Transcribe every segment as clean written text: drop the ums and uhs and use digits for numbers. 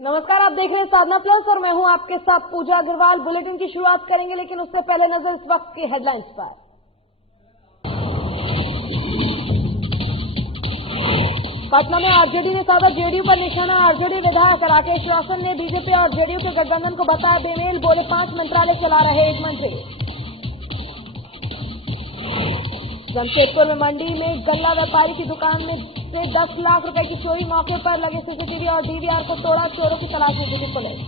नमस्कार, आप देख रहे हैं साधना प्लस और मैं हूं आपके साथ पूजा अग्रवाल। बुलेटिन की शुरुआत करेंगे, लेकिन उससे पहले नजर इस वक्त की हेडलाइंस पर। पटना में आरजेडी ने साधा जेडीयू पर निशाना। आरजेडी विधायक राकेश रोशन ने बीजेपी और जेडीयू के गठबंधन को बताया बेमेल। बोले 5 मंत्रालय चला रहे एक मंत्री। जमशेदपुर में मंडी में गल्ला व्यापारी की दुकान में से 10 लाख रुपए की चोरी। मौके पर लगे सीसीटीवी और डीवीआर को तोड़ा। चोरों की तलाश में जुटी पुलिस।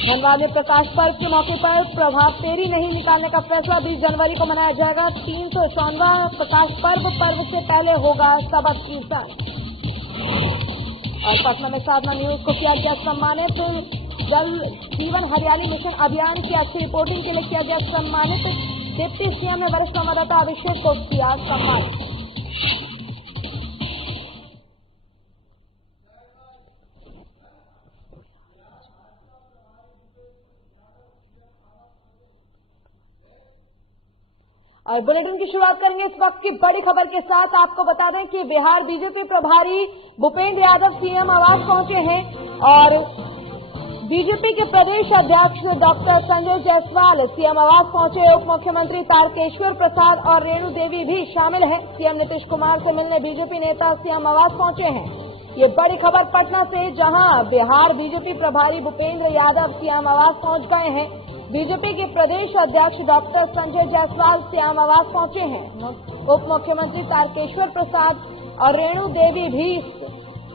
धनबाद में प्रकाश पर्व के मौके पर प्रभात फेरी नहीं निकालने का फैसला। 20 जनवरी को मनाया जाएगा 354वां प्रकाश पर्व। पर्व से पहले होगा सबक कीर्तन। और पटना में साधना न्यूज को किया गया सम्मानित। जल जीवन हरियाली मिशन अभियान की अच्छी रिपोर्टिंग के लिए किया गया सम्मानित। डिप्टी सीएम ने वरिष्ठ संवाददाता अभिषेक को किया सम्मानित। और बुलेटिन की शुरुआत करेंगे इस वक्त की बड़ी खबर के साथ। आपको बता दें कि बिहार बीजेपी प्रभारी भूपेंद्र यादव सीएम आवास पहुंचे हैं और बीजेपी के प्रदेश अध्यक्ष डॉक्टर संजय जायसवाल सीएम आवास पहुंचे। उप मुख्यमंत्री तारकेश्वर प्रसाद और रेणु देवी भी शामिल हैं। सीएम नीतीश कुमार से मिलने बीजेपी नेता सीएम आवास पहुंचे हैं। ये बड़ी खबर पटना से, जहां बिहार बीजेपी प्रभारी भूपेंद्र यादव सीएम आवास पहुंच गए हैं। बीजेपी के प्रदेश अध्यक्ष डॉक्टर संजय जायसवाल सीएम आवास पहुंचे हैं। उप मुख्यमंत्री तारकेश्वर प्रसाद और रेणु देवी भी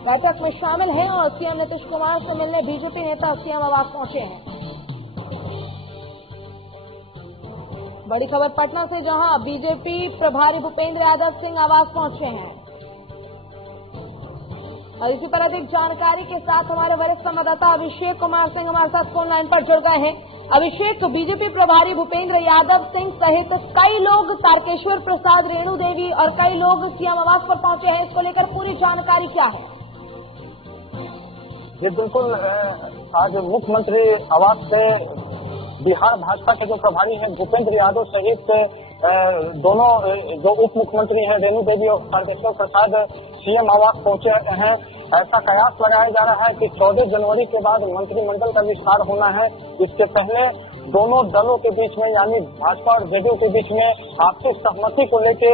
बैठक में शामिल हैं और सीएम नीतीश कुमार से मिलने बीजेपी नेता सीएम आवास पहुंचे हैं। बड़ी खबर पटना से, जहां बीजेपी प्रभारी भूपेंद्र यादव सिंह आवास पहुंचे हैं। और इसी पर अधिक जानकारी के साथ हमारे वरिष्ठ संवाददाता अभिषेक कुमार सिंह हमारे साथ फोन लाइन पर जुड़ गए हैं। अभिषेक, बीजेपी प्रभारी भूपेंद्र यादव सिंह सहित कई लोग, तारकेश्वर प्रसाद, रेणु देवी और कई लोग सीएम आवास पर पहुंचे हैं। इसको लेकर पूरी जानकारी क्या है? जी बिल्कुल, आज मुख्यमंत्री आवास से बिहार भाजपा के जो प्रभारी हैं भूपेंद्र यादव सहित दोनों जो उप मुख्यमंत्री हैं रेणु देवी और तारकेश्वर प्रसाद सीएम आवास पहुंचे हैं। ऐसा कयास लगाया जा रहा है कि 14 जनवरी के बाद मंत्रिमंडल का विस्तार होना है। इसके पहले दोनों दलों के बीच में, यानी भाजपा और जेडीयू के बीच में आपसी सहमति को लेके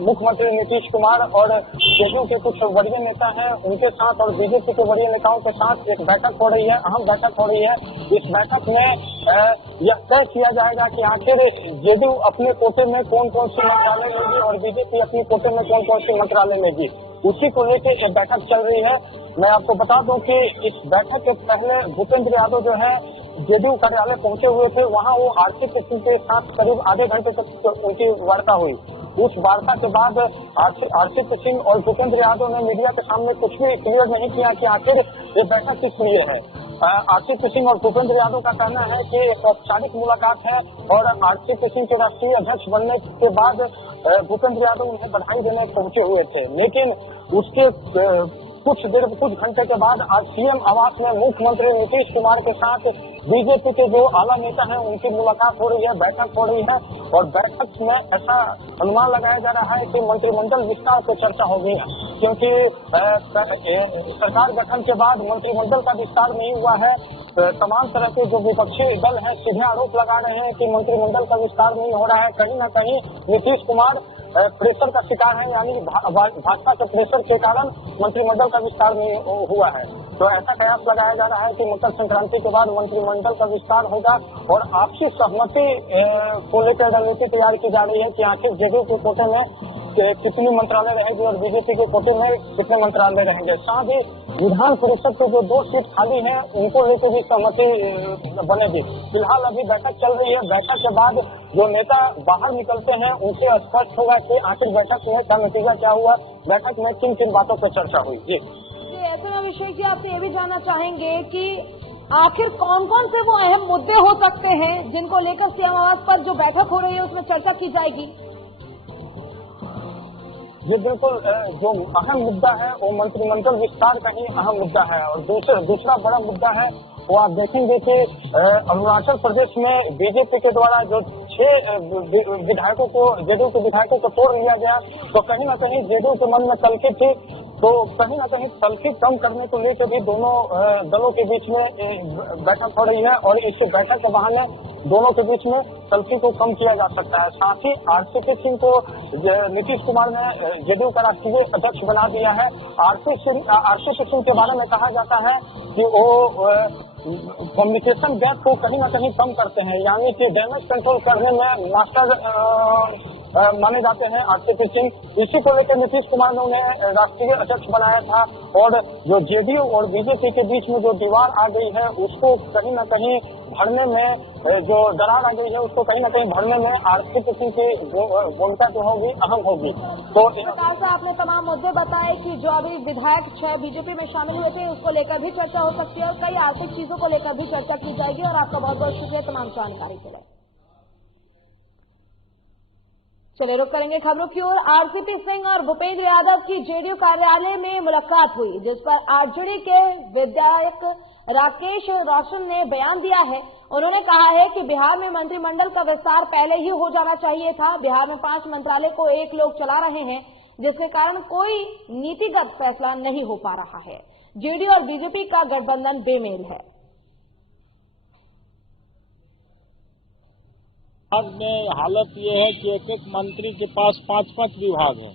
मुख्यमंत्री नीतीश कुमार और जेडीयू के कुछ वरीय नेता हैं उनके साथ और बीजेपी के वरीय नेताओं के साथ एक बैठक हो रही है, अहम बैठक हो रही है। इस बैठक में यह तय किया जाएगा कि आखिर जेडीयू अपने कोटे में कौन कौन सी मंत्रालय लेगी और बीजेपी अपने कोटे में कौन कौन सी मंत्रालय लेगी। उसी को लेकर ये बैठक चल रही है। मैं आपको बता दूं कि इस बैठक के पहले भूपेंद्र यादव जो है जेडीयू कार्यालय पहुंचे हुए थे। वहां वो आरसीपी सिंह के साथ करीब आधे घंटे तक उनकी वार्ता हुई। उस वार्ता के बाद आरसीपी सिंह और भूपेंद्र यादव ने मीडिया के सामने कुछ भी क्लियर नहीं किया कि आखिर ये बैठक किस लिए है। आरसीपी सिंह और भूपेंद्र यादव का कहना है कि एक औपचारिक मुलाकात है और आरसीपी सिंह के राष्ट्रीय अध्यक्ष बनने के बाद भूपेंद्र यादव उन्हें बधाई देने पहुंचे हुए थे। लेकिन उसके कुछ घंटे के बाद आज सीएम आवास में मुख्यमंत्री नीतीश कुमार के साथ बीजेपी के जो आला नेता हैं उनकी मुलाकात हो रही है, बैठक हो रही है। और बैठक में ऐसा अनुमान लगाया जा रहा है कि मंत्रिमंडल विस्तार पर चर्चा होगी, क्योंकि सरकार गठन के बाद मंत्रिमंडल का विस्तार नहीं हुआ है। तमाम तरह के जो विपक्षी दल हैं सीधे आरोप लगा रहे हैं कि मंत्रिमंडल का विस्तार नहीं हो रहा है। कहीं न कहीं नीतीश कुमार प्रेशर का शिकार है, यानी भाजपा के प्रेशर के कारण मंत्रिमंडल का विस्तार नहीं हुआ है। तो ऐसा कयास लगाया जा रहा है कि मकर संक्रांति के बाद मंत्रिमंडल का विस्तार होगा और आपसी सहमति को लेकर रणनीति तैयार की जा रही है कि आखिर जेडीयू के कोटे में कितनी मंत्रालय रहेगी और बीजेपी के कोटे में कितने मंत्रालय रहेंगे। साथ ही विधान परिषद के जो 2 सीट खाली हैं उनको लेकर भी सहमति बनेगी। फिलहाल अभी बैठक चल रही है। बैठक के बाद जो नेता बाहर निकलते हैं उनसे स्पष्ट होगा कि आखिर बैठक में का नतीजा क्या हुआ, बैठक में किन किन बातों पर चर्चा हुई। जी ऐसे में अभिषेक जी, आपसे ये भी जानना चाहेंगे कि आखिर कौन कौन से वो अहम मुद्दे हो सकते हैं जिनको लेकर सीएम आवास पर जो बैठक हो रही है उसमें चर्चा की जाएगी? जी बिल्कुल, जो अहम मुद्दा है वो मंत्रिमंडल विस्तार का ही अहम मुद्दा है। और दूसरा बड़ा मुद्दा है वो आप देखेंगे कि अरुणाचल प्रदेश में बीजेपी के द्वारा जो 6 विधायकों को, जेडीयू के विधायकों को तोड़ लिया गया, तो कहीं न कहीं जेडीयू के मन में तलखी थी तो कहीं ना कहीं तल्खी कम करने को लेकर भी दोनों दलों के बीच में बैठक हो रही है और इस बैठक के बहाने दोनों के बीच में तल्खी को कम किया जा सकता है। साथ ही आरसीपी सिंह को नीतीश कुमार ने जेडीयू का राष्ट्रीय अध्यक्ष बना दिया है। आरसीपी सिंह के बारे में कहा जाता है कि वो कम्युनिकेशन गैप को कहीं ना कहीं कम करते हैं, यानी कि डैमेज कंट्रोल करने में मास्टर माने जाते हैं आरसीपी सिंह। इसी को लेकर नीतीश कुमार ने उन्हें राष्ट्रीय अध्यक्ष बनाया था और जो जेडीयू और बीजेपी के बीच में जो दीवार आ गई है उसको कहीं ना कहीं भरने में, जो दरार आ गई है उसको कहीं ना कहीं भरने में आरसीपी सिंह की भूमिका जो होगी अहम होगी। तो इस प्रकार से आपने तमाम मुद्दे बताए कि जो अभी विधायक 6 बीजेपी में शामिल हुए थे उसको लेकर भी चर्चा हो सकती है और कई आर्थिक चीजों को लेकर भी चर्चा की जाएगी। और आपका बहुत बहुत शुक्रिया तमाम जानकारी के लिए। चलिए रुक करेंगे खबरों की ओर। आरसीपी सिंह और भूपेंद्र यादव की जेडीयू कार्यालय में मुलाकात हुई, जिस पर आरजेडी के विधायक राकेश रोशन ने बयान दिया है। उन्होंने कहा है कि बिहार में मंत्रिमंडल का विस्तार पहले ही हो जाना चाहिए था। बिहार में 5 मंत्रालय को एक लोग चला रहे हैं, जिसके कारण कोई नीतिगत फैसला नहीं हो पा रहा है। जेडीयू और बीजेपी का गठबंधन बेमेल है। विभाग में हालत ये है कि एक एक मंत्री के पास 5-5 विभाग है,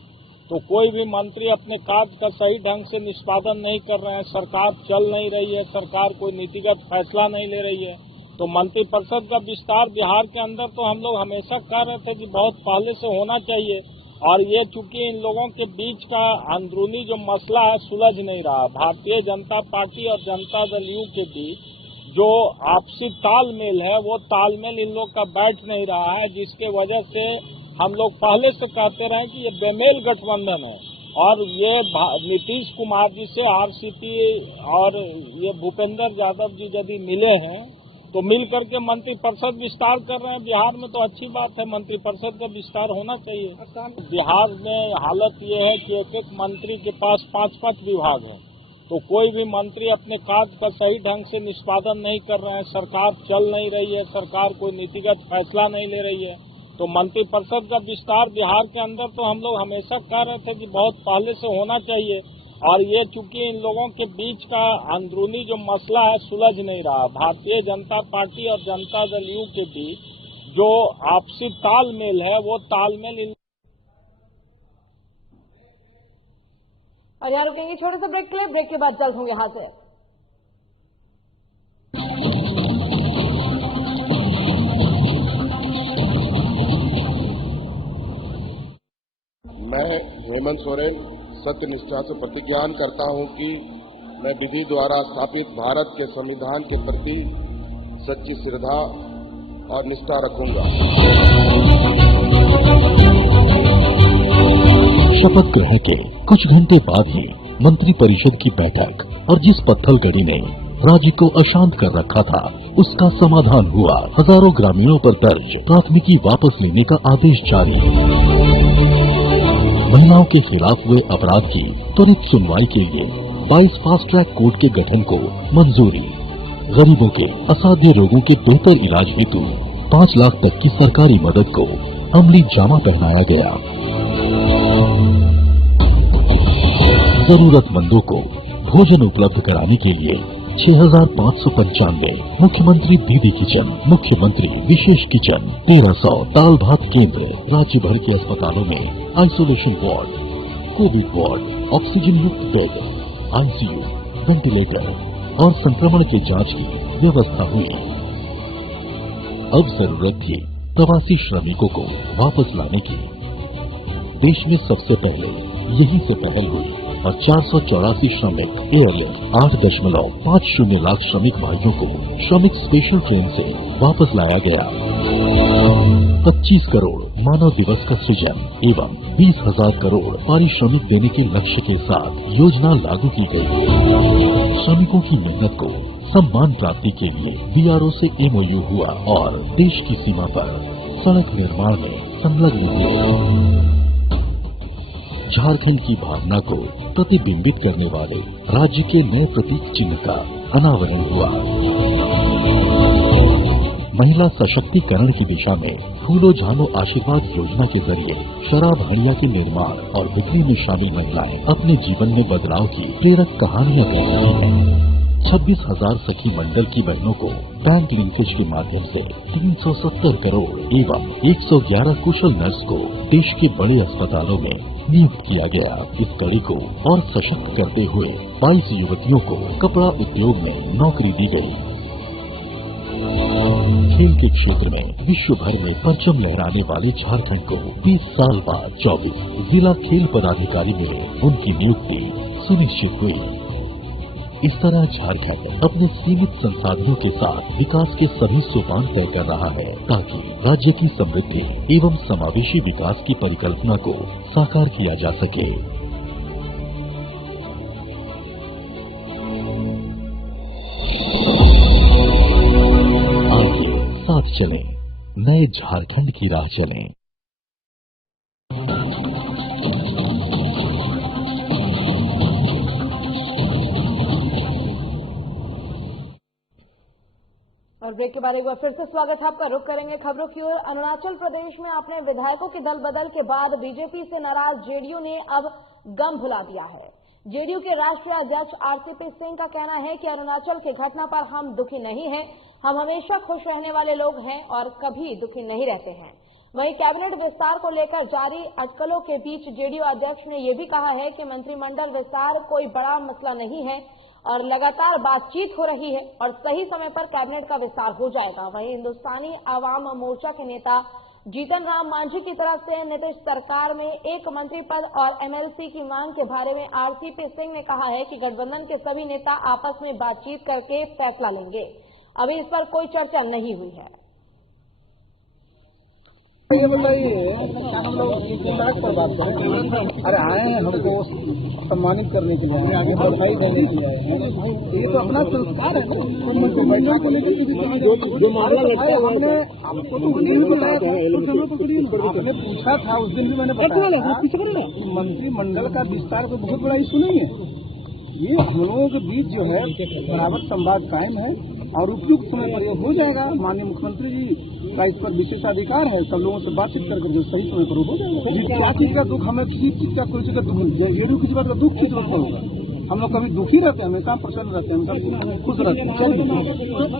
तो कोई भी मंत्री अपने कार्य का सही ढंग से निष्पादन नहीं कर रहे हैं। सरकार चल नहीं रही है, सरकार कोई नीतिगत फैसला नहीं ले रही है। तो मंत्रिपरिषद का विस्तार बिहार के अंदर तो हम लोग हमेशा कह रहे थे कि बहुत पहले से होना चाहिए, और ये चूंकि इन लोगों के बीच का अंदरूनी जो मसला है सुलझ नहीं रहा। भारतीय जनता पार्टी और जनता दल यू के बीच जो आपसी तालमेल है वो तालमेल इन लोग का बैठ नहीं रहा है, जिसके वजह से हम लोग पहले से कहते रहे कि ये बेमेल गठबंधन है। और ये नीतीश कुमार जी से आरसीपी और ये भूपेंद्र यादव जी यदि मिले हैं तो मिल करके मंत्रिपरिषद विस्तार कर रहे हैं बिहार में, तो अच्छी बात है, मंत्रिपरिषद का विस्तार होना चाहिए। बिहार में हालत ये है कि एक एक मंत्री के पास 5-5 विभाग है, तो कोई भी मंत्री अपने कार्य का सही ढंग से निष्पादन नहीं कर रहे हैं। सरकार चल नहीं रही है, सरकार कोई नीतिगत फैसला नहीं ले रही है। तो मंत्रिपरिषद का विस्तार बिहार के अंदर तो हम लोग हमेशा कह रहे थे कि बहुत पहले से होना चाहिए, और ये चूंकि इन लोगों के बीच का अंदरूनी जो मसला है सुलझ नहीं रहा। भारतीय जनता पार्टी और जनता दल यू के बीच जो आपसी तालमेल है वो तालमेल और यहाँ रुकेंगे छोटे से ब्रेक के लिए। ब्रेक के बाद जल्द होंगे हाजिर। मैं हेमंत सोरेन सत्य निष्ठा से प्रतिज्ञान करता हूं कि मैं विधि द्वारा स्थापित भारत के संविधान के प्रति सच्ची श्रद्धा और निष्ठा रखूंगा। शपथ ग्रहण के कुछ घंटे बाद ही मंत्रिपरिषद की बैठक, और जिस पत्थलगड़ी ने राज्य को अशांत कर रखा था उसका समाधान हुआ। हजारों ग्रामीणों पर दर्ज प्राथमिकी वापस लेने का आदेश जारी। महिलाओं के खिलाफ हुए अपराध की त्वरित सुनवाई के लिए 22 फास्ट ट्रैक कोर्ट के गठन को मंजूरी। गरीबों के असाध्य रोगों के बेहतर इलाज हेतु 5 लाख तक की सरकारी मदद को अमली जामा पहनाया गया। जरूरतमंदों को भोजन उपलब्ध कराने के लिए 6595 मुख्यमंत्री दीदी किचन, मुख्यमंत्री विशेष किचन, 1300 दाल भात केंद्र, राज्य भर के अस्पतालों में isolation ward, Covid ward, oxygen युक्त बेड, आईसीयू, वेंटिलेटर और संक्रमण के जांच की व्यवस्था हुई। अब जरूरत थी प्रवासी श्रमिकों को वापस लाने की। देश में सबसे पहले यही से पहल हुई और 484 श्रमिक एयरलिफ्ट 8.50 लाख श्रमिक भाइयों को श्रमिक स्पेशल ट्रेन से वापस लाया गया। 25 करोड़ मानव दिवस का सृजन एवं 20,000 करोड़ पारिश्रमिक देने के लक्ष्य के साथ योजना लागू की गई। श्रमिकों की मेहनत को सम्मान प्राप्ति के लिए बीआरओ से एमओयू हुआ और देश की सीमा पर सड़क निर्माण में संलग्न हुए। झारखंड की भावना को प्रतिबिंबित करने वाले राज्य के नए प्रतीक चिन्ह का अनावरण हुआ। महिला सशक्तिकरण की दिशा में फूलो झानो आशीर्वाद योजना के जरिए शराब हड़िया के निर्माण और बिक्री में शामिल महिलाएं अपने जीवन में बदलाव की प्रेरक कहानियां कह रही हैं। 26,000 सखी मंडल की बहनों को बैंक लिंकेज के माध्यम से 370 करोड़ एवं 111 कुशल नर्स को देश के बड़े अस्पतालों में नियुक्त किया गया। इस कड़ी को और सशक्त करते हुए 22 युवतियों को कपड़ा उद्योग में नौकरी दी गई। खेल के क्षेत्र में विश्व भर में परचम लहराने वाले झारखंड को 20 साल बाद 24 जिला खेल पदाधिकारी मिले, उनकी नियुक्ति सुनिश्चित हुई। इस तरह झारखंड अपने सीमित संसाधनों के साथ विकास के सभी सोपान तय कर रहा है ताकि राज्य की समृद्धि एवं समावेशी विकास की परिकल्पना को साकार किया जा सके। आइए साथ चलें, नए झारखंड की राह चलें। और ब्रेक के बाद एक बार फिर से स्वागत है आपका। रुख करेंगे खबरों की ओर। अरुणाचल प्रदेश में अपने विधायकों के दल बदल के बाद बीजेपी से नाराज जेडीयू ने अब गम भुला दिया है। जेडीयू के राष्ट्रीय अध्यक्ष आरसीपी सिंह का कहना है कि अरुणाचल की घटना पर हम दुखी नहीं हैं, हम हमेशा खुश रहने वाले लोग हैं और कभी दुखी नहीं रहते हैं। वहीं कैबिनेट विस्तार को लेकर जारी अटकलों के बीच जेडीयू अध्यक्ष ने यह भी कहा है कि मंत्रिमंडल विस्तार कोई बड़ा मसला नहीं है और लगातार बातचीत हो रही है और सही समय पर कैबिनेट का विस्तार हो जाएगा। वहीं हिंदुस्तानी आवाम मोर्चा के नेता जीतन राम मांझी की तरफ से नीतीश सरकार में एक मंत्री पद और एमएलसी की मांग के बारे में आरसीपी सिंह ने कहा है कि गठबंधन के सभी नेता आपस में बातचीत करके फैसला लेंगे। अभी इस पर कोई चर्चा नहीं हुई है। ये बताइए, हम लोग पर बात करें। अरे आए हैं हमको सम्मानित करने के लिए, आगे बधाई देने के लिए आए हैं। ये तो अपना संस्कार है ना। महिला को लेकर जो मामला लगता है हमने आपको तो नहीं बताया था, आपने पूछा था उस दिन भी मैंने बताया। मंत्रिमंडल का विस्तार तो बहुत बड़ा इशू नहीं है। ये हम लोगों के बीच जो है बराबर संवाद कायम है और उपयुक्त समय पर ये हो जाएगा। माननीय मुख्यमंत्री जी का इस पर विशेषाधिकार है, सब लोगों से बातचीत करके जो सही समय पर हो जाएगा। बातचीत का दुख हमें किसी चीज का कोई चीज का दुख नहीं, ये किसी बात का दुख किस वक्त होगा। हम लोग कभी दुखी रहते हैं, हमेशा प्रसन्न रहते हैं, हमेशा खुश रहते हैं।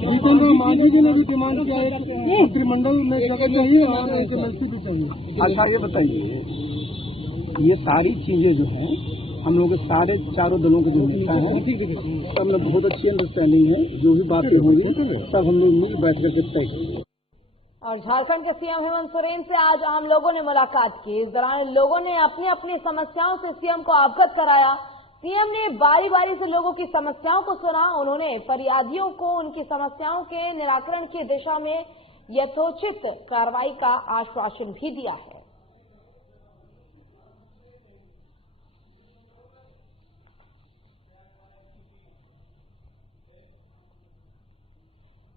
जीतन राम मांझी जी ने भी डिमांड किया है मंत्रिमंडल में जगह चाहिए और एक एमएलसी भी चाहिए। अच्छा ये बताइए, ये सारी चीजें जो है हम लोग के सारे चारों दलों के जो नेता हैं सब में बहुत अच्छी अंडरस्टैंडिंग है। जो भी बातें होंगी सब हम लोग मिल बैठ कर तय करेंगे। और झारखंड के सीएम हेमंत सोरेन से आज आम लोगों ने मुलाकात की। इस दौरान लोगों ने अपनी अपनी समस्याओं से सीएम को अवगत कराया। सीएम ने बारी बारी से लोगों की समस्याओं को सुना। उन्होंने फरियादियों को उनकी समस्याओं के निराकरण की दिशा में यथोचित कार्रवाई का आश्वासन भी दिया है।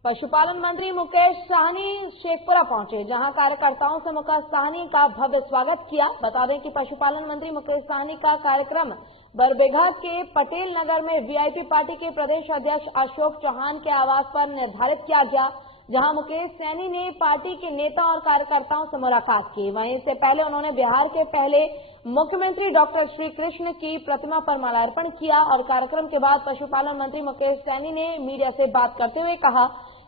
पशुपालन मंत्री मुकेश साहनी शेखपुरा पहुंचे, जहां कार्यकर्ताओं से मुकेश साहनी का भव्य स्वागत किया। बता दें कि पशुपालन मंत्री मुकेश साहनी का कार्यक्रम बरबीघा के पटेल नगर में वीआईपी पार्टी के प्रदेश अध्यक्ष अशोक चौहान के आवास पर निर्धारित किया गया, जहां मुकेश सैनी ने पार्टी के नेता और कार्यकर्ताओं से मुलाकात की। वहीं इससे पहले उन्होंने बिहार के पहले मुख्यमंत्री डॉक्टर श्री कृष्ण की प्रतिमा पर माल्यार्पण किया और कार्यक्रम के बाद पशुपालन मंत्री मुकेश सैनी ने मीडिया से बात करते हुए कहा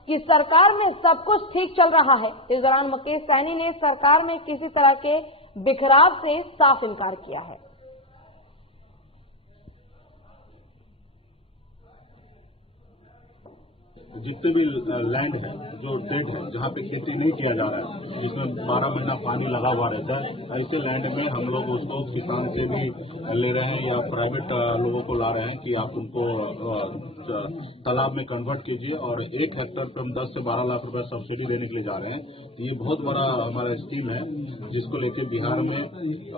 कि सरकार में सब कुछ ठीक चल रहा है। इस दौरान मुकेश सैनी ने सरकार में किसी तरह के बिखराव से साफ इनकार किया है। जितने भी लैंड है जो डेड है, जहाँ पे खेती नहीं किया जा रहा है, जिसमें 12 महीना पानी लगा हुआ रहता है, ऐसे लैंड में हम लोग उसको किसान से भी ले रहे हैं या प्राइवेट लोगों को ला रहे हैं कि आप उनको तालाब में कन्वर्ट कीजिए और 1 हेक्टेयर पर हम 10 से 12 लाख रुपए सब्सिडी देने के लिए जा रहे हैं। ये बहुत बड़ा हमारा स्कीम है, जिसको लेके बिहार में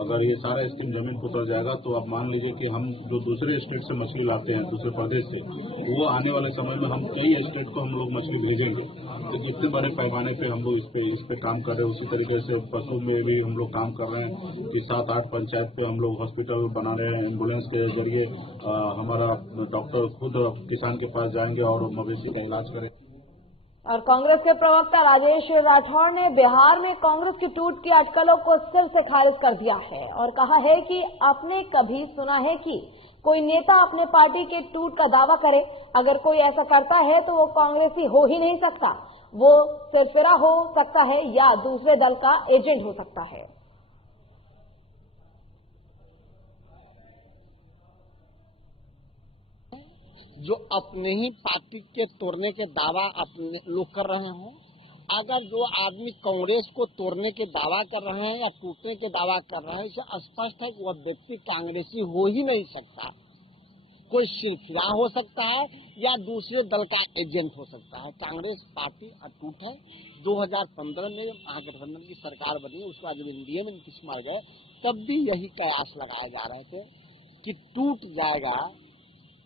अगर ये सारा स्कीम जमीन पर उतर जाएगा तो आप मान लीजिए कि हम जो दूसरे स्टेट से मछली लाते हैं, दूसरे प्रदेश से, वो आने वाले समय में हम कई स्टेट को हम लोग मछली भेजेंगे। तो जितने बड़े पैमाने पे हम लोग इस पे काम कर रहे हैं, उसी तरीके से पशु में भी हम लोग काम कर रहे हैं कि 7-8 पंचायत पे हम लोग हॉस्पिटल बना रहे हैं। एम्बुलेंस के जरिए हमारा डॉक्टर खुद किसान के पास जाएंगे और मवेशी का इलाज करें। और कांग्रेस के प्रवक्ता राजेश राठौड़ ने बिहार में कांग्रेस की टूट की अटकलों को सिर से खारिज कर दिया है और कहा है कि आपने कभी सुना है कि कोई नेता अपने पार्टी के टूट का दावा करे? अगर कोई ऐसा करता है तो वो कांग्रेसी हो ही नहीं सकता। वो सिरफिरा हो सकता है या दूसरे दल का एजेंट हो सकता है। जो अपने ही पार्टी के तोड़ने के दावा अपने लोग कर रहे हों, अगर जो आदमी कांग्रेस को तोड़ने के दावा कर रहे हैं या टूटने के दावा कर रहे हैं, इसे स्पष्ट है कि वह व्यक्ति कांग्रेसी हो ही नहीं सकता। कोई सिरफिरा हो सकता है या दूसरे दल का एजेंट हो सकता है। कांग्रेस पार्टी अटूट है। 2015 में जब महागठबंधन की सरकार बनी, उसके बाद जब एनडीए में नीतीश कुमार गए, तब भी यही कयास लगाए जा रहे थे कि टूट जाएगा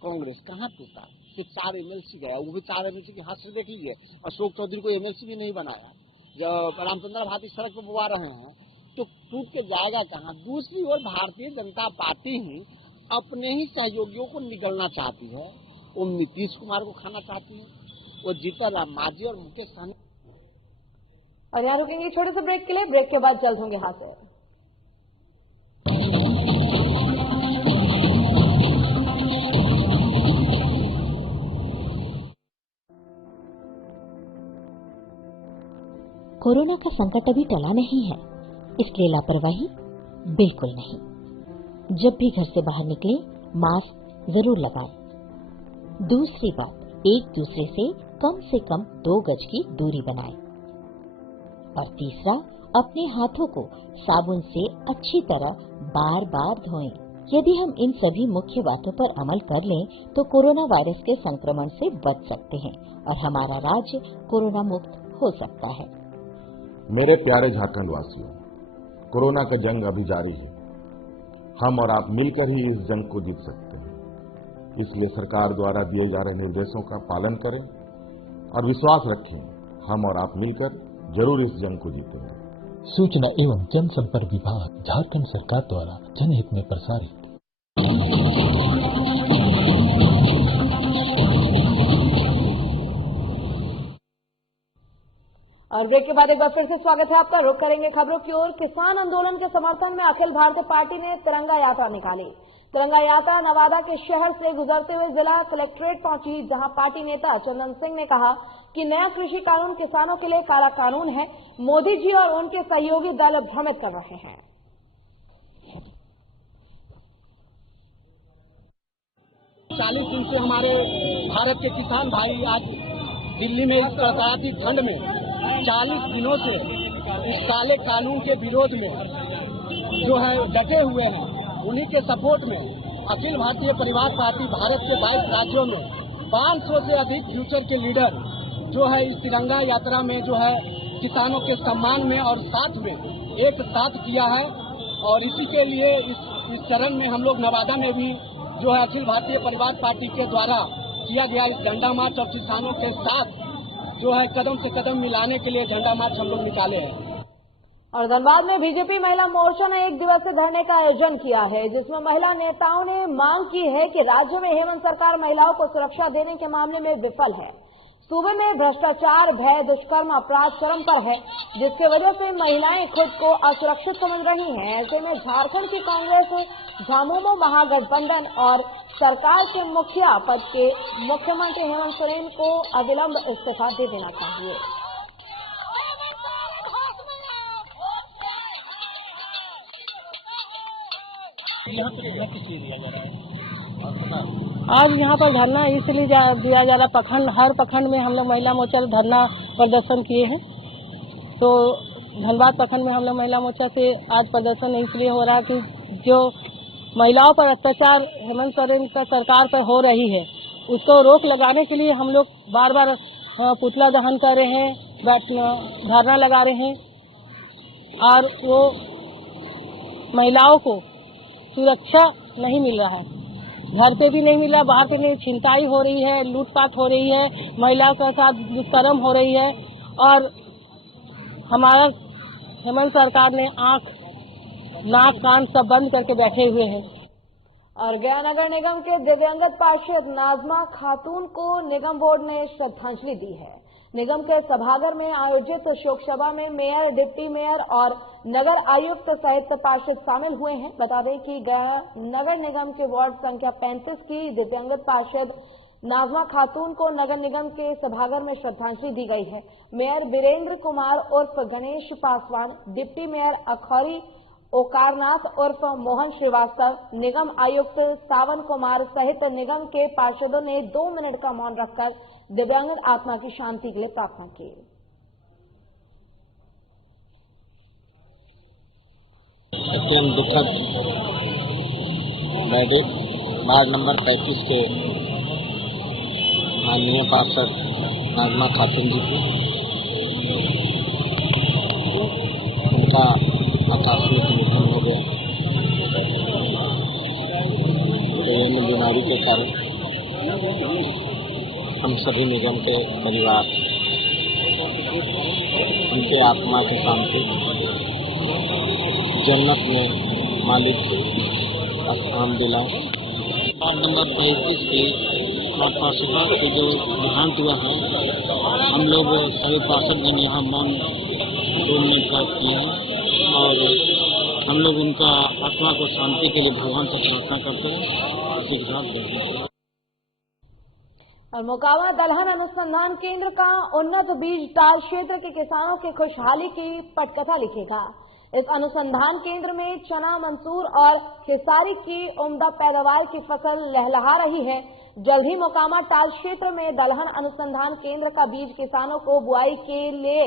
कांग्रेस। कहाँ टूटा? सिर्फ 4 एमएलसी गया, वो भी 4 एमएलसी की हाथ से देख लीजिए। अशोक चौधरी को एमएलसी भी नहीं बनाया। जब रामचंद्र भारती सड़क पर बुआ रहे हैं तो टूट के जाएगा कहाँ? दूसरी ओर भारतीय जनता पार्टी ही अपने ही सहयोगियों को निगलना चाहती है। वो नीतीश कुमार को खाना चाहती है, वो जीतन राम मांझी और मुकेश सहनी। और यहाँ रुकेंगे छोटे से ब्रेक के लिए। ब्रेक के बाद जल्द होंगे हाजिर। कोरोना का संकट अभी टला नहीं है, इसलिए लापरवाही बिल्कुल नहीं। जब भी घर से बाहर निकले मास्क जरूर लगाएं। दूसरी बात, एक दूसरे से कम 2 गज की दूरी बनाएं। और तीसरा, अपने हाथों को साबुन से अच्छी तरह बार बार धोएं। यदि हम इन सभी मुख्य बातों पर अमल कर लें तो कोरोना वायरस के संक्रमण से बच सकते हैं और हमारा राज्य कोरोना मुक्त हो सकता है। मेरे प्यारे झारखंड वासियों, कोरोना का जंग अभी जारी है। हम और आप मिलकर ही इस जंग को जीत सकते हैं। इसलिए सरकार द्वारा दिए जा रहे निर्देशों का पालन करें और विश्वास रखें, हम और आप मिलकर जरूर इस जंग को जीतेंगे। सूचना एवं जनसंपर्क विभाग, झारखंड सरकार द्वारा जनहित में प्रसारित। और ब्रेक के बाद एक बार फिर से स्वागत है आपका। रुक करेंगे खबरों की ओर। किसान आंदोलन के समर्थन में अखिल भारतीय पार्टी ने तिरंगा यात्रा निकाली। तिरंगा यात्रा नवादा के शहर से गुजरते हुए जिला कलेक्ट्रेट पहुंची, जहां पार्टी नेता चंदन सिंह ने कहा कि नया कृषि कानून किसानों के लिए काला कानून है। मोदी जी और उनके सहयोगी दल भ्रमित कर रहे हैं। 40 दिन से हमारे भारत के किसान भाई आज दिल्ली में इस कड़कड़ाती ठंड में 40 दिनों से इस काले कानून के विरोध में जो है डटे हुए हैं। उन्हीं के सपोर्ट में अखिल भारतीय परिवार पार्टी भारत के 22 राज्यों में 500 से अधिक फ्यूचर के लीडर जो है इस तिरंगा यात्रा में जो है किसानों के सम्मान में और साथ में एक साथ किया है। और इसी के लिए इस चरण में हम लोग नवादा में भी जो है अखिल भारतीय परिवार पार्टी के द्वारा किया गया इस झंडा मार्च और किसानों के साथ जो है कदम से कदम मिलाने के लिए झंडा मार्च हम लोग निकाले हैं। और धनबाद में बीजेपी महिला मोर्चा ने 1 दिवसीय धरने का आयोजन किया है, जिसमें महिला नेताओं ने मांग की है कि राज्य में हेमंत सरकार महिलाओं को सुरक्षा देने के मामले में विफल है। सूबे में भ्रष्टाचार, भय, दुष्कर्म, अपराध चरम पर है, जिसकी वजह से महिलाएं खुद को असुरक्षित समझ रही हैं। ऐसे में झारखंड की कांग्रेस झामुमो महागठबंधन और सरकार के मुखिया पद के मुख्यमंत्री हेमंत सोरेन को अविलंब इस्तीफा दे देना चाहिए। आज यहाँ पर धरना इसलिए दिया जा रहा, प्रखंड हर प्रखंड में हम लोग महिला मोर्चा धरना प्रदर्शन किए हैं। तो धनबाद प्रखंड में हम लोग महिला मोर्चा से आज प्रदर्शन इसलिए हो रहा है कि जो महिलाओं पर अत्याचार हेमंत सोरेन का सरकार पर हो रही है, उसको रोक लगाने के लिए हम लोग बार बार पुतला दहन कर रहे हैं, धरना लगा रहे हैं। और वो महिलाओं को सुरक्षा नहीं मिल रहा है, घर पे भी नहीं मिल रहा, बाहर पे नहीं, छिनताई हो रही है, लूटपाट हो रही है, महिला के साथ दुष्कर्म हो रही है। और हमारा हेमंत सरकार ने आंख, नाक, कान सब बंद करके बैठे हुए हैं। और गया नगर निगम के दिव्यांगत पार्षद नाजमा खातून को निगम बोर्ड ने श्रद्धांजलि दी है। निगम के सभागार में आयोजित शोक सभा में मेयर, डिप्टी मेयर और नगर आयुक्त सहित पार्षद शामिल हुए हैं। बता दें कि गया नगर निगम के वार्ड संख्या 35 की दिव्यांगत पार्षद नाजमा खातून को नगर निगम के सभागार में श्रद्धांजलि दी गई है। मेयर वीरेंद्र कुमार उर्फ गणेश पासवान, डिप्टी मेयर अखौरी ओकारनाथ उर्फ मोहन श्रीवास्तव, निगम आयुक्त सावन कुमार सहित निगम के पार्षदों ने 2 मिनट का मौन रखकर दिव्यांगत आत्मा की शांति के लिए प्रार्थना की। अत्यंत दुखद वर्डिक्ट वार्ड नंबर 35 के माननीय पार्षद नाजमा खातून जी की, उनका आकस्मिक निधन हो गया। ट्रेन बीमारी के कारण हम सभी निगम के परिवार उनके आत्मा की शांति जन्नत में मालिक स्थान दिलाए। वार्ड नंबर 35 के पार्षदों के जो देहांत हुआ है, हम लोग सभी पार्षदगण यहाँ मौन 2 मिनट का किए हैं और हम लोग उनका आत्मा को शांति के लिए भगवान से प्रार्थना करते हैं। इसी के साथ और मोकामा दलहन अनुसंधान केंद्र का उन्नत बीज टाल क्षेत्र के किसानों की खुशहाली की पटकथा लिखेगा। इस अनुसंधान केंद्र में चना, मंसूर और खेसारी की उम्दा पैदावार की फसल लहलहा रही है। जल्द ही मोकामा टाल क्षेत्र में दलहन अनुसंधान केंद्र का बीज किसानों को बुआई के लिए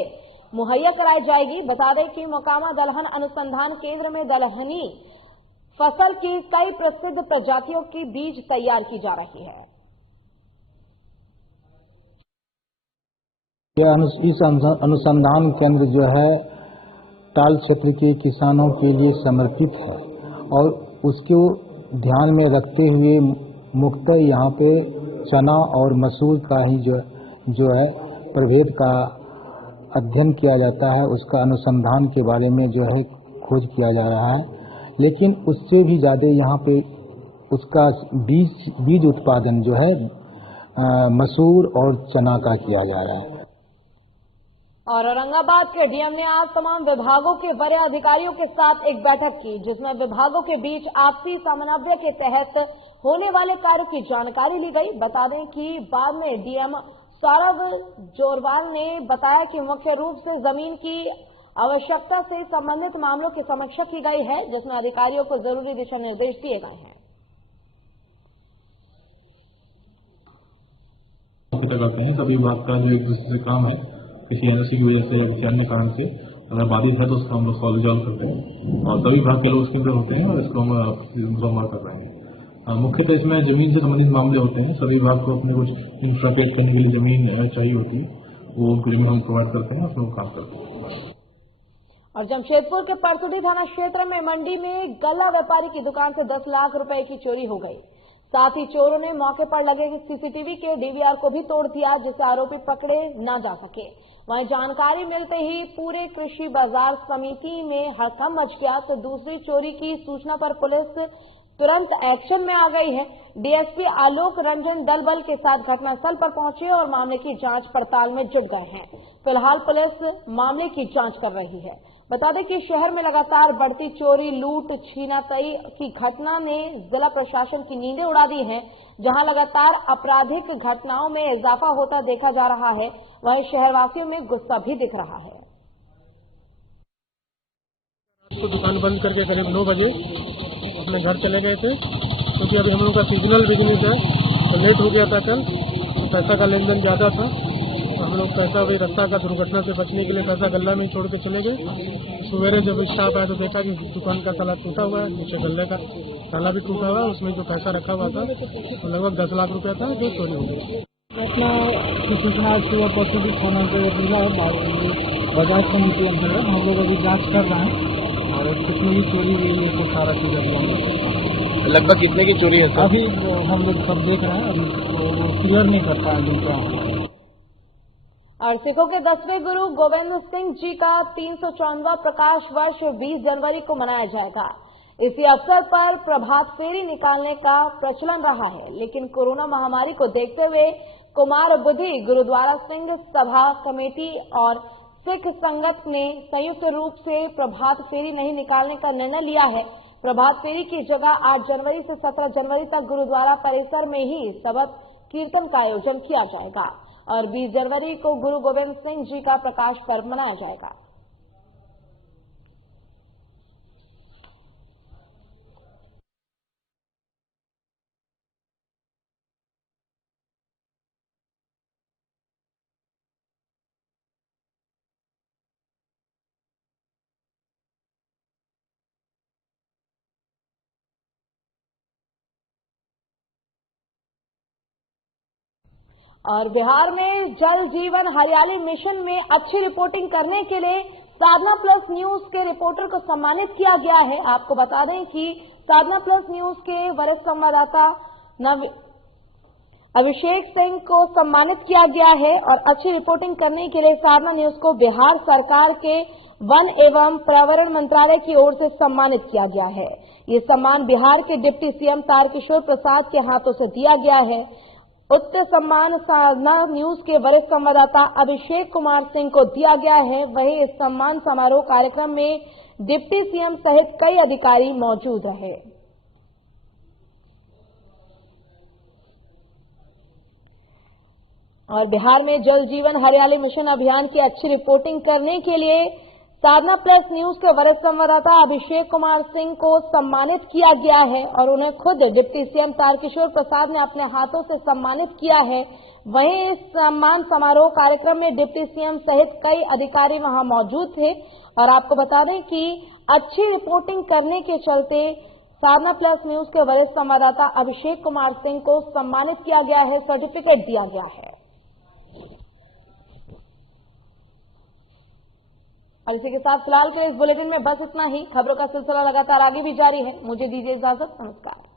मुहैया कराई जाएगी। बता दें कि मोकामा दलहन अनुसंधान केंद्र में दलहनी फसल की कई प्रसिद्ध प्रजातियों की बीज तैयार की जा रही है। इस अनुसंधान केंद्र जो है टाल क्षेत्र के किसानों के लिए समर्पित है और उसको ध्यान में रखते हुए मुख्यतः यहाँ पे चना और मसूर का ही जो है प्रभेद का अध्ययन किया जाता है। उसका अनुसंधान के बारे में जो है खोज किया जा रहा है, लेकिन उससे भी ज़्यादा यहाँ पे उसका बीज उत्पादन जो है मसूर और चना का किया जा रहा है। और औरंगाबाद के डीएम ने आज तमाम विभागों के वरीय अधिकारियों के साथ एक बैठक की, जिसमें विभागों के बीच आपसी समन्वय के तहत होने वाले कार्यों की जानकारी ली गई। बता दें कि बाद में डीएम सौरभ जोरवाल ने बताया कि मुख्य रूप से जमीन की आवश्यकता से संबंधित मामलों की समीक्षा की गई है, जिसमें अधिकारियों को जरूरी दिशा निर्देश दिए गए हैं। सभी विभाग का जो एक दूसरे से काम है किसी एनएससी की वजह से या किसी अन्य कारण से अगर बाधित है तो उसका हम लोग सॉल्व करते हैं और सभी विभाग के लोग उसके अंदर होते हैं और इसको हम सोमवार कर रहे हैं। मुख्यतः इसमें जमीन से संबंधित मामले होते हैं। सभी विभाग को अपने कुछ इंफ्रास्ट्रक्चर करने के लिए जमीन चाहिए होती है, वो जमीन हम प्रोवाइड करते हैं, उसमें काम करते हैं। और जमशेदपुर के परसुडी थाना क्षेत्र में मंडी में गल्ला व्यापारी की दुकान से 10 लाख रुपए की चोरी हो गई। साथ ही चोरों ने मौके पर लगे सीसीटीवी के डीवीआर को भी तोड़ दिया, जिससे आरोपी पकड़े न जा सके। वहीं जानकारी मिलते ही पूरे कृषि बाजार समिति में हड़कंप मच गया, तो दूसरी चोरी की सूचना पर पुलिस तुरंत एक्शन में आ गई है। डीएसपी आलोक रंजन दल बल के साथ घटनास्थल पर पहुंचे और मामले की जांच पड़ताल में जुट गए हैं। फिलहाल पुलिस मामले की जांच कर रही है। बता दें कि शहर में लगातार बढ़ती चोरी, लूट, छीनातई की घटना ने जिला प्रशासन की नींदें उड़ा दी हैं। जहां लगातार आपराधिक घटनाओं में इजाफा होता देखा जा रहा है, वहीं शहरवासियों में गुस्सा भी दिख रहा है। तो दुकान बंद करके करीब 9 बजे अपने घर चले गए थे, क्योंकि अभी हम लोग का सीजनल बिजनेस है तो लेट हो गया था। कल पैसा का लेन देन ज़्यादा था, हम लोग पैसा वही रास्ता का दुर्घटना से बचने के लिए पैसा गल्ला में छोड़ के चले गए। सवेरे जब स्टाफ आया तो देखा कि दुकान का ताला टूटा हुआ है, नीचे गल्ले का ताला भी टूटा हुआ है, उसमें जो पैसा रखा हुआ था तो लगभग 10 लाख रुपया था, जो चोरी हो गई। घटना की सूचना सुबह परसुडी थाना से मिला है, बाजार समिति अंतर्गत हम लोग अभी जाँच कर रहे हैं और कितनी भी चोरी हुई है तो सारा चीज़ लगभग कितने की चोरी है अभी हम लोग सब देख रहे हैं, अभी क्लियर नहीं कर पाए जिनका। और सिखों के 10वें गुरु गोविंद सिंह जी का 354वां प्रकाश वर्ष 20 जनवरी को मनाया जाएगा। इसी अवसर पर प्रभात फेरी निकालने का प्रचलन रहा है, लेकिन कोरोना महामारी को देखते हुए कुमार बुद्धि गुरुद्वारा सिंह सभा कमेटी और सिख संगत ने संयुक्त रूप से प्रभात फेरी नहीं निकालने का निर्णय लिया है। प्रभात फेरी की जगह 8 जनवरी से 17 जनवरी तक गुरुद्वारा परिसर में ही शबद कीर्तन का आयोजन किया जाएगा और 20 जनवरी को गुरु गोविंद सिंह जी का प्रकाश पर्व मनाया जाएगा। और बिहार में जल जीवन हरियाली मिशन में अच्छी रिपोर्टिंग करने के लिए साधना प्लस न्यूज के रिपोर्टर को सम्मानित किया गया है। आपको बता दें कि साधना प्लस न्यूज के वरिष्ठ संवाददाता अभिषेक सिंह को सम्मानित किया गया है और अच्छी रिपोर्टिंग करने के लिए साधना न्यूज को बिहार सरकार के वन एवं पर्यावरण मंत्रालय की ओर से सम्मानित किया गया है। ये सम्मान बिहार के डिप्टी सीएम तारकिशोर प्रसाद के हाथों से दिया गया है। उक्त सम्मान साधना न्यूज के वरिष्ठ संवाददाता अभिषेक कुमार सिंह को दिया गया है। वहीं इस सम्मान समारोह कार्यक्रम में डिप्टी सीएम सहित कई अधिकारी मौजूद रहे। और बिहार में जल जीवन हरियाली मिशन अभियान की अच्छी रिपोर्टिंग करने के लिए साधना प्लस न्यूज के वरिष्ठ संवाददाता अभिषेक कुमार सिंह को सम्मानित किया गया है और उन्हें खुद डिप्टी सीएम तारकिशोर प्रसाद ने अपने हाथों से सम्मानित किया है। वहीं इस सम्मान समारोह कार्यक्रम में डिप्टी सीएम सहित कई अधिकारी वहां मौजूद थे। और आपको बता दें कि अच्छी रिपोर्टिंग करने के चलते साधना प्लस न्यूज के वरिष्ठ संवाददाता अभिषेक कुमार सिंह को सम्मानित किया गया है, सर्टिफिकेट दिया गया है। और इसी के साथ फिलहाल के इस बुलेटिन में बस इतना ही। खबरों का सिलसिला लगातार आगे भी जारी है। मुझे दीजिए इजाजत। नमस्कार।